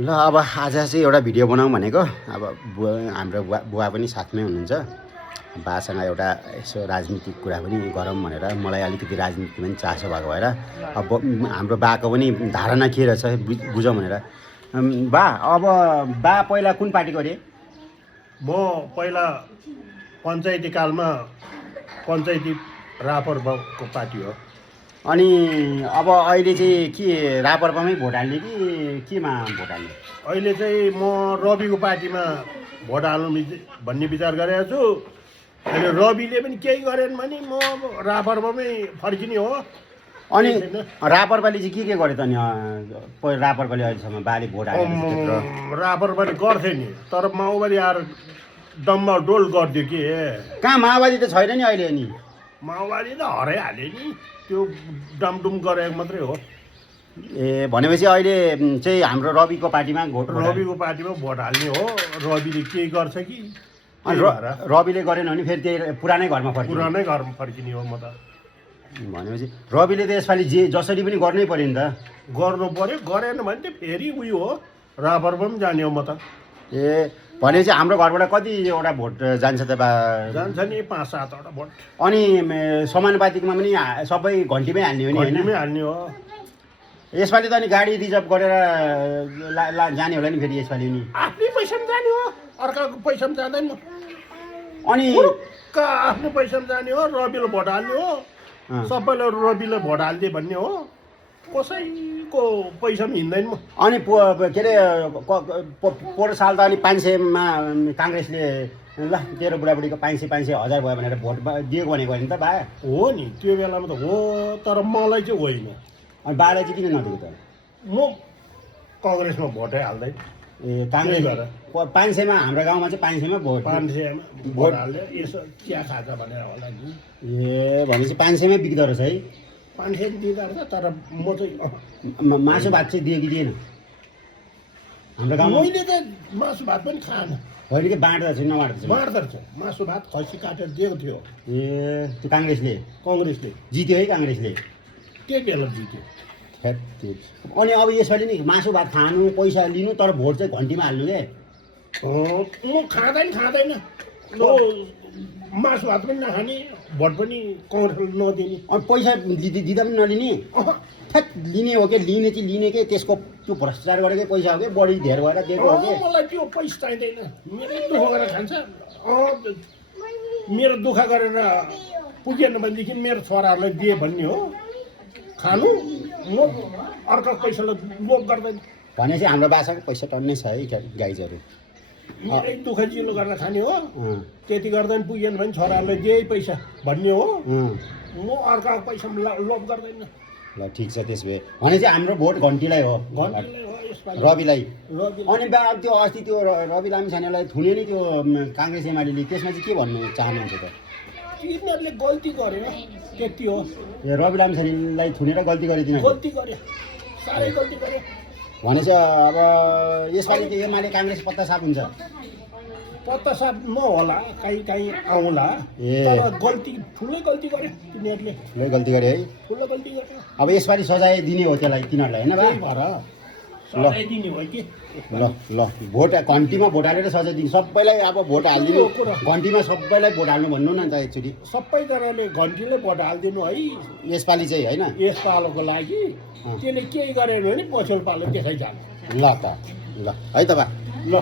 ल अब आज चाहिँ एउटा भिडियो बनाऊँ भनेको। अब हाम्रो बुवा पनि साथमै हुनुहुन्छ। बासँग एउटा यसो राजनीतिक कुरा पनि गरौँ भनेर, मलाई अलिकति राजनीतिमा पनि चासो भएको भएर अब हाम्रो बाको पनि धारणा के रहेछ बुझौँ भनेर। बा अब बा पहिला कुन पार्टीको अरे? म पहिला पञ्चायती कालमा पञ्चायती रापरको पार्टी हो। अनि अब अहिले चाहिँ के रापरपामै भोट हाल्ने कि केमा भोट हाल्ने? अहिले चाहिँ म रविको पार्टीमा भोट हाल्नु भन्ने विचार गरेको छु। अहिले रविले पनि केही गरेन भने म रापरपामै फर्किने हो। अनि रापरपाले चाहिँ के गरे त नि? रापरपाले अहिलेसम्म बाले भोट हालेको रापरपाले गर्थे नि, तर माओवादी आएर डम्बा डोल गरिदियो कि। कहाँ माओवादी त छैन नि अहिले। नि माओवादी त हराइहाल्यो नि, त्यो डमडुम गरेको मात्रै हो। ए भनेपछि अहिले चाहिँ हाम्रो रविको पार्टीमा रविको पार्टीमा भोट हाल्ने हो। रविले केही गर्छ कि रविले गरेन भने फेरि त्यही पुरानै घरमा फर्किने? पुरानै घरमा फर्किने हो म त। भनेपछि रविले त यसपालि जसरी पनि गर्नै पर्यो नि त। गर्नु पर्यो, गरेन भने त फेरि उयो हो, रापरमा पनि जाने हो म त। ए भनेपछि हाम्रो घरबाट कतिवटा भोट जान्छ त बा? जान्छ नि 5-7वटा भोट। अनि समानुपातिकमा पनि सबै घन्टीमै हाल्ने हो नि? घन्टीमै हाल्ने हो। यसपालि त अनि गाडी रिजर्भ गरेर जाने होला नि फेरि यसपालि नि? आफ्नै पैसामा जाने हो, अर्काको पैसामा जाँदैन। अनि आफ्नो पैसामा जाने हो, रविले भोट हाल्ने हो। सबैलाई रविले भोट हालिदिए भन्ने हो, कसैको पैसामा हिँड्दैन म। अनि के अरे पोहोर साल त अनि 500मा काङ्ग्रेसले ल तेरो बुढाबुढीको 500 1000 भयो भनेर भोट दिएको भनेको होइन त बा? हो नि, त्यो बेलामा त हो, तर मलाई चाहिँ होइन। अनि बालाई चाहिँ किन नदिएको त? म कङ्ग्रेसमा भोटै हाल्दैन। ए काङ्ग्रेस 500मा हाम्रो गाउँमा चाहिँ 500मा भोट 500मा भोट हाल्दै यसो चिया खान्छ भनेर होला नि। ए भनेपछि 500मै बिग्दो रहेछ है? 500 दिँदा रहेछ, तर म चाहिँ मासु भात चाहिँ दियो कि दिएन हाम्रो गाउँमा? मैले त मासु भात पनि खाएन। होइन कि बाँड्दा चाहिँ नबाँड्दा चाहिँ? बाँड्दा रहेछ, मासु भात खसी काटेर दिएको थियो। ए त्यो काङ्ग्रेसले जित्यो है? काङ्ग्रेसले त्यही बेला जित्यो। अनि अब यसपालि नि मासु भात खानु, पैसा लिनु, तर भोट चाहिँ घन्टीमा हाल्नु के? म खाँदैन मासु भात पनि नखाने, भोट पनि कङ्ग्रेसले नदिने। अनि पैसा दिँदा पनि नलिने? ठ्याक लिने हो कि लिने के त्यसको त्यो भ्रष्टाचार गरेकै पैसा हो कि बढी धेर भएर दिएको हो कि? मलाई त्यो पैसा चाहिँदैन, मेरो दुःख गरेर खान्छ। मेरो दुःख गरेर पुगेन भनेदेखि मेरो छोराहरूलाई दिए भन्ने हो खानु। म अर्को पैसालाई लोभ गर्दैन। भनेपछि हाम्रो बासाको पैसा टन्नै छ है गाइजहरू? मेरै दुःख जिलो गरेर खाने हो, त्यति गर्दा पनि पुगेन भने छोराहरूलाई दिए पैसा भन्ने हो। म अर्काको पैसामा लोभ गर्दैन। ल ठिक छ त्यसो भए। भनेपछि हाम्रो भोट घन्टीलाई हो, रविलाई। अनि बा त्यो अस्ति त्यो रवि लामिछानेलाई थुन्यो नि त्यो काङ्ग्रेस एमाले, त्यसमा चाहिँ के भन्नु चाहनुहुन्छ त? तिनीहरूले गल्ती गर्यो, त्यति हो। ए रवि लामिछानेलाई थुनेर गल्ती गरे? गल्ती गर्यो, साह्रै गल्ती गर्यो। भनेपछि अब यसपालि त एमाले काङ्ग्रेस पत्ता साफ हुन्छ? पत्ता साफ नहोला, काहीँ आउँला, तर गल्ती ठुलै गल्ती गर्यो तिनीहरूले। ठुलै गल्ती गरे है? ठुलो गल्ती गर्यो। अब यसपालि सजाय दिने हो त्यसलाई, तिनीहरूलाई होइन बा? सजाय दिने हो कि? ल भोट घन्टीमा भोट हालेर सजाय दिने सबैलाई। अब भोट हालिदिनु घन्टीमा, सबैलाई भोट हाल्नु भन्नु न त एकचोटि। सबैजनाले घन्टीले भोट हालिदिनु है यसपालि चाहिँ होइन? यसपालोको लागि त्यसले केही गरेन भने पछिल्लो पालो त्यसै जानु। ल त ल है त बा। ल